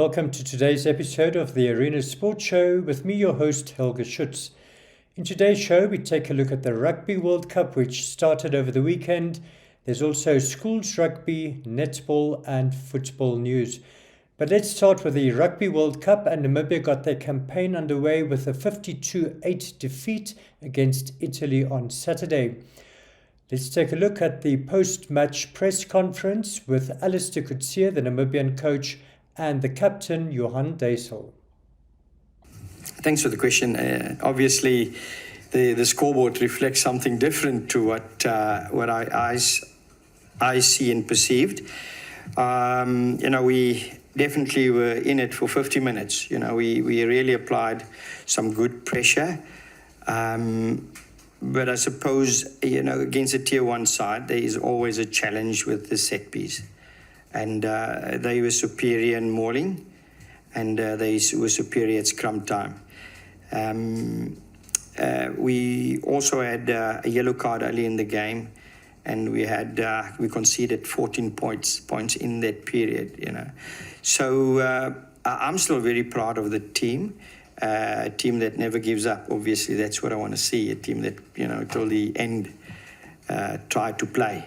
Welcome to today's episode of the Arena Sports Show with me, your host, Helge Schütz. In today's show, we take a look at the Rugby World Cup, which started over the weekend. There's also schools rugby, netball and football news. But let's start with the Rugby World Cup, and Namibia got their campaign underway with a 52-8 defeat against Italy on Saturday. Let's take a look at the post-match press conference with Alistair Coetzee, the Namibian coach, and the captain, Johan Deysel. Thanks for the question. Obviously, the scoreboard reflects something different to what I see and perceived. We definitely were in it for 50 minutes. We really applied some good pressure. But I suppose, against a tier one side, there is always a challenge with the set piece. And they were superior in mauling, and they were superior at scrum time. We also had a yellow card early in the game, and we conceded 14 points in that period. So I'm still very proud of the team. A team that never gives up. Obviously, that's what I want to see. A team that till the end tried to play.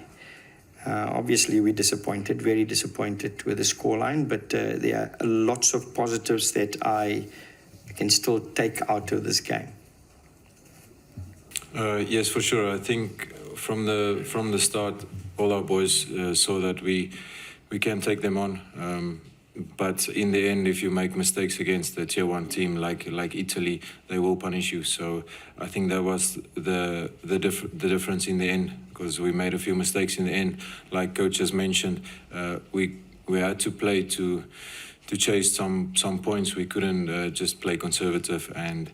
Obviously, we're disappointed, very disappointed with the scoreline, but there are lots of positives that I can still take out of this game. Yes, for sure. I think from the start, all our boys saw that we can take them on. But in the end, if you make mistakes against a tier one team like Italy, they will punish you. So I think that was the difference in the end, because we made a few mistakes in the end. Like coach has mentioned, we had to play to chase some points. We couldn't just play conservative and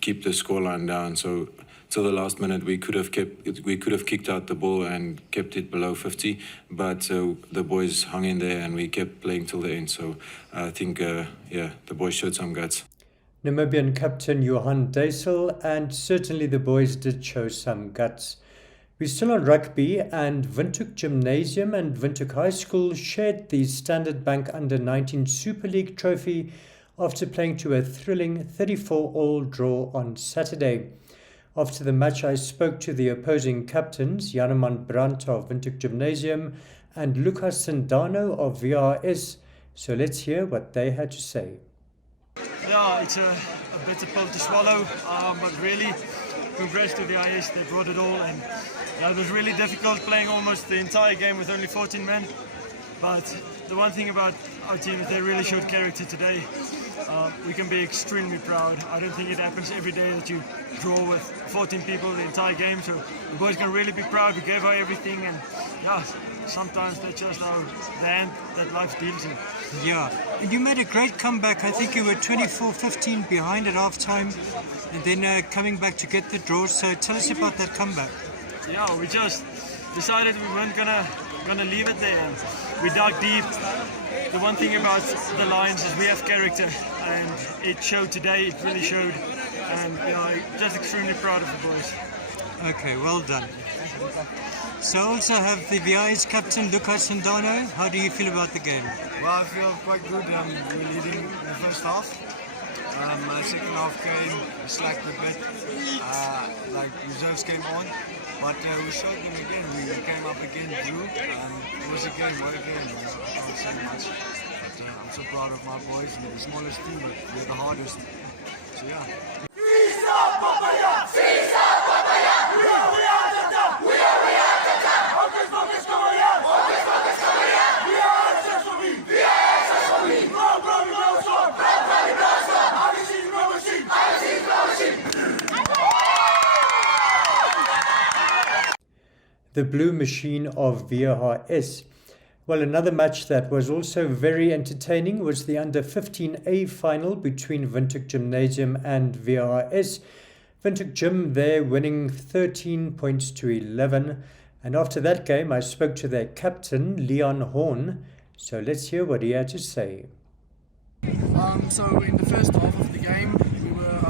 keep the scoreline down. So till the last minute, we could have kicked out the ball and kept it below 50, but the boys hung in there and we kept playing till the end. So I think, the boys showed some guts. Namibian captain Johan Deysel, and certainly the boys did show some guts. We're still on rugby, and Windhoek Gymnasium and Windhoek High School shared the Standard Bank Under-19 Super League trophy after playing to a thrilling 34-all draw on Saturday. After the match, I spoke to the opposing captains, Janeman Brandt of Windhoek Gymnasium and Lucas Sindano of VRS. So let's hear what they had to say. Yeah, it's a bitter pill to swallow, but really, congrats to VRS, they brought it all. And it was really difficult playing almost the entire game with only 14 men. But the one thing about our team is they really showed character today. We can be extremely proud. I don't think it happens every day that you draw with 14 people the entire game. So the boys can really be proud. We gave our everything, and sometimes that's just the hand that life deals in. Yeah, and you made a great comeback. I think you were 24-15 behind at halftime, and then coming back to get the draw. So tell us about that comeback. Yeah, we just decided we weren't gonna leave it there. And we dug deep. The one thing about the Lions is we have character, and it showed today. It really showed, and just extremely proud of the boys. Okay, well done. So I also have the VI's captain Lucas Sindano. How do you feel about the game? Well, I feel quite good. We were leading in the first half. The second half came, we slacked a bit, reserves came on, but we showed them again. We came up again, drew. It was a game, what a game. I can't say much, but I'm so proud of my boys. We're the smallest team, but we're the hardest. So yeah. The Blue Machine of VRS. Well, another match that was also very entertaining was the Under-15A final between Windhoek Gymnasium and VRS. Windhoek Gym there winning 13 points to 11. And after that game, I spoke to their captain, Leon Horn. So let's hear what he had to say. So in the first half of the game, we were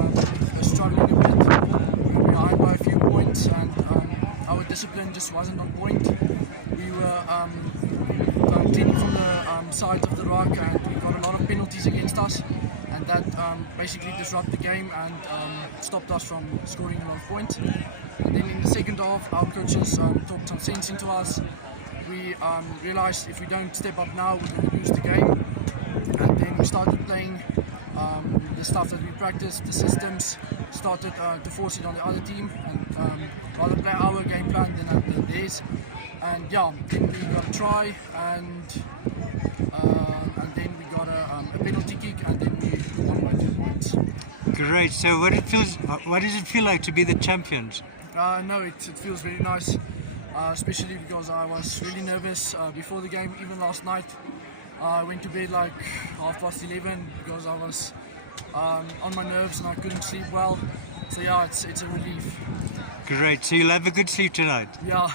struggling a bit. We were behind by a few points, and our discipline just wasn't on point. We were cleaning from the sides of the rock, and we got a lot of penalties against us, and that basically disrupted the game and stopped us from scoring a lot of points. And then in the second half, our coaches talked some sense into us. We realised if we don't step up now, we're going to lose the game. And then we started playing the stuff that we practiced, the systems, started to force it on the other team and rather play our game plan than theirs. And yeah, then we got a try and then we got a penalty kick and then we won by 2 points. Great. So what does it feel like to be the champions? No, it feels very nice, especially because I was really nervous before the game. Even last night, I went to bed like 11:30 because I was on my nerves and I couldn't sleep well. So yeah, it's a relief. Great. So you'll have a good sleep tonight. Yeah.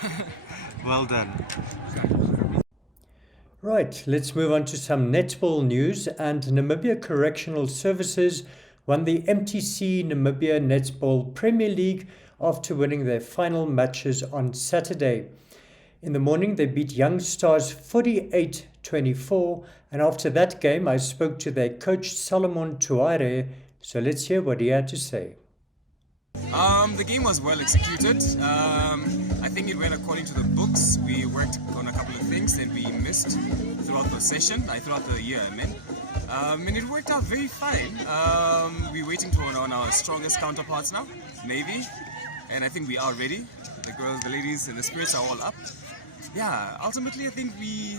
Well done. Right, let's move on to some netball news. And Namibia Correctional Services won the MTC Namibia Netball Premier League after winning their final matches on Saturday. In the morning, they beat Young Stars 48-24, and after that game, I spoke to their coach Solomon Tuare. So let's hear what he had to say. The game was well executed. I think it went according to the books. We worked on a couple of things that we missed throughout the year, I mean. And it worked out very fine. We're waiting on our strongest counterparts now, Navy, and I think we are ready. The girls, the ladies, and the spirits are all up. Yeah, ultimately I think we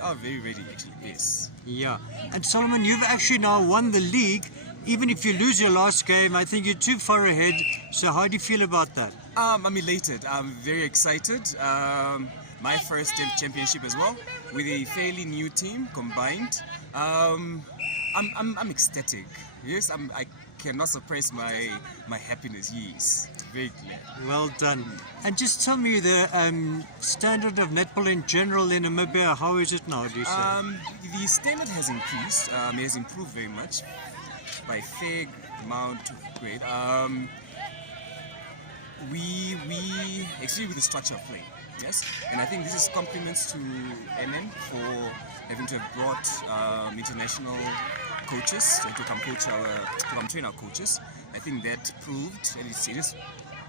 are very ready actually, yes. Yeah, and Solomon, you've actually now won the league. Even if you lose your last game, I think you're too far ahead. So how do you feel about that? I'm elated. I'm very excited. My first championship as well, with a fairly new team combined. I'm ecstatic. Yes, I cannot suppress my happiness. Yes, very glad. Well done. And just tell me the standard of netball in general in Namibia. How is it now? Do you say? The standard has increased. It has improved very much by a fair amount of grade. We actually with the structure of play, yes, and I think this is compliments to MN for having to have brought international coaches to come train our coaches. I think that proved, and it is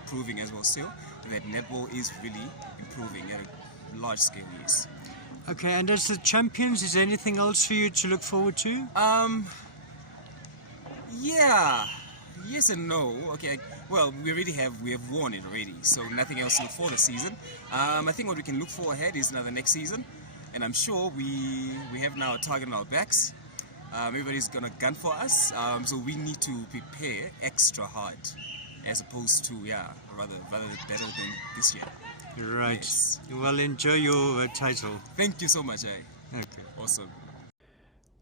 proving as well still, that netball is really improving at a large scale. Yes. Okay, and as the champions, is there anything else for you to look forward to? Yeah, yes and no. Okay, well, we have won it already, so nothing else to look for this season. I think what we can look for ahead is now the next season, and I'm sure we have now a target on our backs. Everybody's gonna gun for us, so we need to prepare extra hard, as opposed to rather better than this year. Right. Yes. Well, enjoy your title. Thank you so much. Okay. Awesome.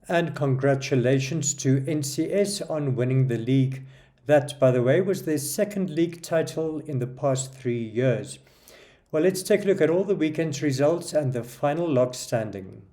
And congratulations to NCS on winning the league. That, by the way, was their second league title in the past 3 years. Well, let's take a look at all the weekend's results and the final log standing.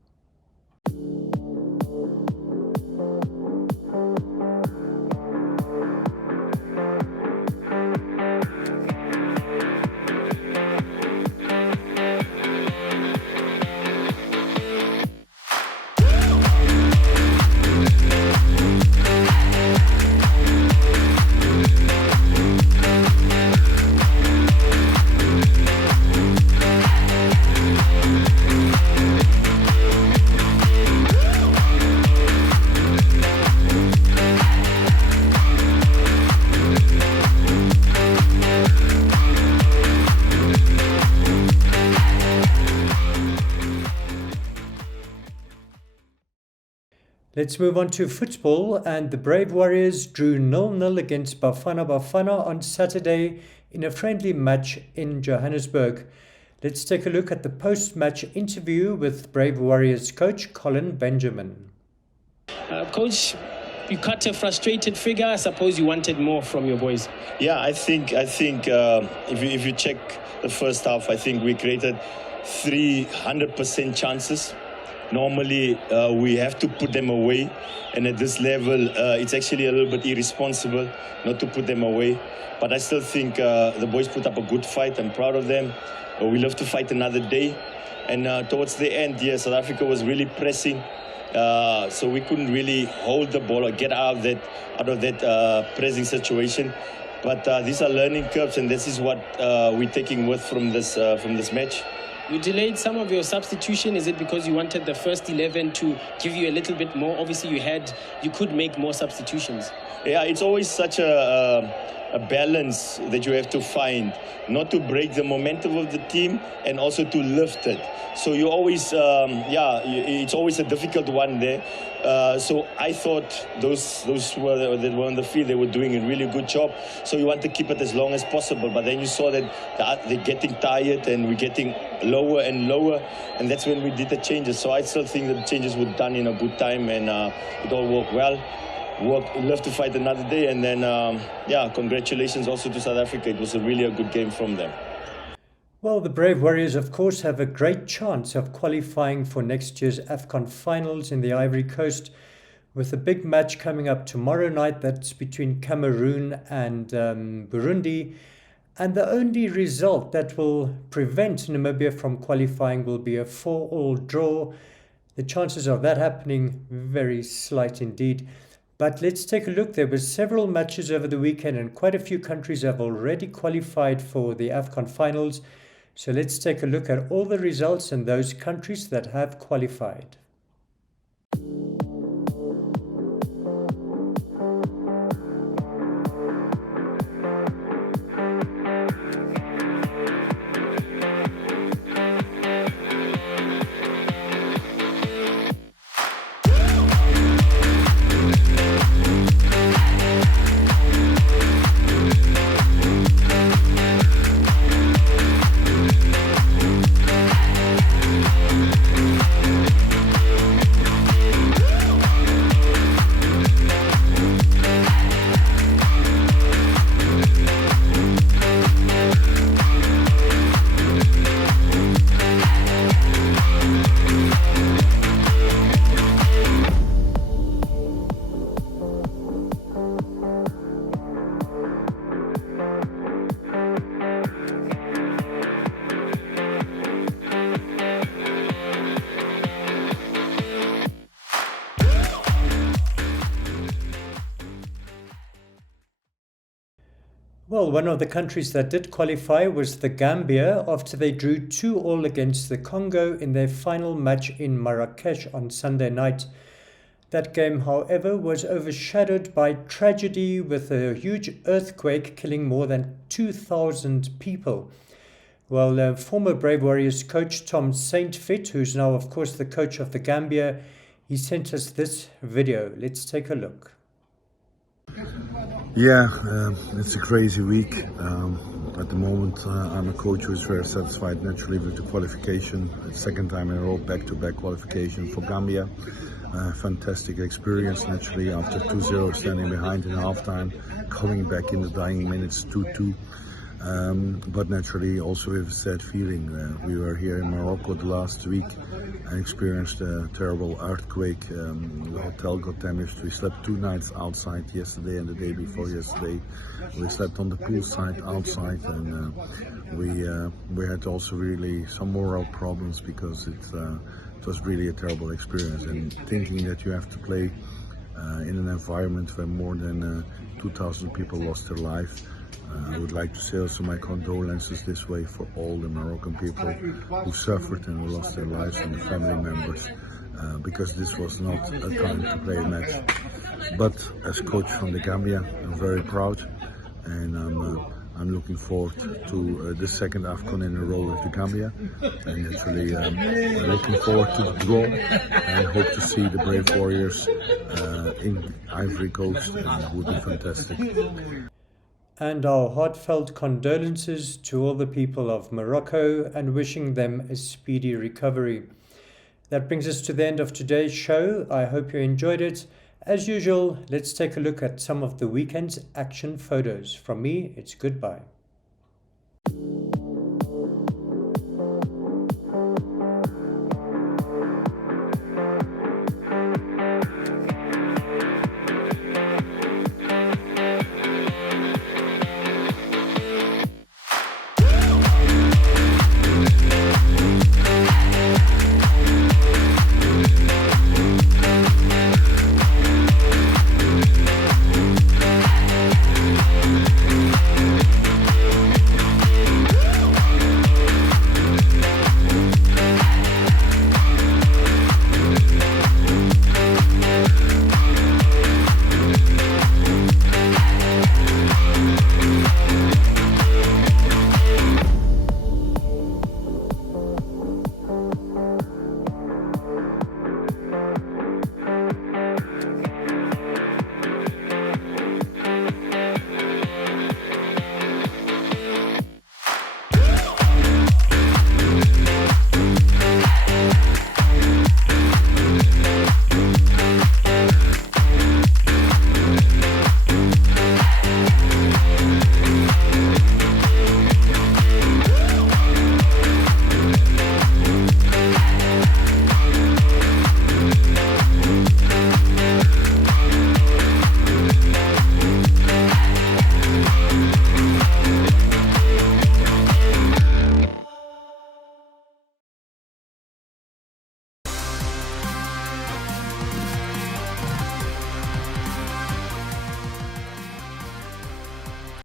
Let's move on to football, and the Brave Warriors drew 0-0 against Bafana Bafana on Saturday in a friendly match in Johannesburg. Let's take a look at the post-match interview with Brave Warriors coach Colin Benjamin. Coach, you cut a frustrated figure. I suppose you wanted more from your boys. Yeah, I think if you check the first half, I think we created 300% chances. Normally, we have to put them away, and at this level, it's actually a little bit irresponsible not to put them away. But I still think the boys put up a good fight. I'm proud of them. We love to fight another day. And towards the end, South Africa was really pressing. so we couldn't really hold the ball or get out of that pressing situation. But these are learning curves, and this is what we're taking with from this match. You delayed some of your substitution. Is it because you wanted the first 11 to give you a little bit more? Obviously, you could make more substitutions. Yeah, it's always such a balance that you have to find, not to break the momentum of the team and also to lift it. So you always, it's always a difficult one there. So I thought those that were on the field, they were doing a really good job. So you want to keep it as long as possible. But then you saw that they're getting tired and we're getting lower and lower. And that's when we did the changes. So I still think that the changes were done in a good time and it all worked well. Love to fight another day. And then, congratulations also to South Africa. It was a good game from them. Well, the Brave Warriors, of course, have a great chance of qualifying for next year's AFCON finals in the Ivory Coast, with a big match coming up tomorrow night. That's between Cameroon and Burundi. And the only result that will prevent Namibia from qualifying will be a 4-4 draw. The chances of that happening, very slight indeed. But let's take a look. There were several matches over the weekend and quite a few countries have already qualified for the AFCON finals. So let's take a look at all the results and those countries that have qualified. Well, one of the countries that did qualify was the Gambia after they drew 2-2 against the Congo in their final match in Marrakesh on Sunday night. That game, however, was overshadowed by tragedy with a huge earthquake killing more than 2,000 people. Well, former Brave Warriors coach Tom Saintfit, who's now, of course, the coach of the Gambia, he sent us this video. Let's take a look. Yeah, it's a crazy week. At the moment, I'm a coach who is very satisfied naturally with the qualification. Second time in a row, back-to-back qualification for Gambia. Fantastic experience naturally after 2-0 standing behind in halftime, coming back in the dying minutes 2-2. But naturally also with a sad feeling. We were here in Morocco the last week and experienced a terrible earthquake. The hotel got damaged. We slept 2 nights outside yesterday and the day before yesterday. We slept on the poolside outside, and we had also really some moral problems because it was really a terrible experience. And thinking that you have to play in an environment where more than 2,000 people lost their life. I would like to say also my condolences this way for all the Moroccan people who suffered and who lost their lives and the family members, because this was not a time to play a match. But as coach from the Gambia, I'm very proud, and I'm looking forward to the second AFCON in a row with the Gambia, and actually looking forward to the draw and hope to see the Brave Warriors in Ivory Coast, and it would be fantastic. And our heartfelt condolences to all the people of Morocco and wishing them a speedy recovery. That brings us to the end of today's show. I hope you enjoyed it. As usual, let's take a look at some of the weekend's action photos. From me, it's goodbye.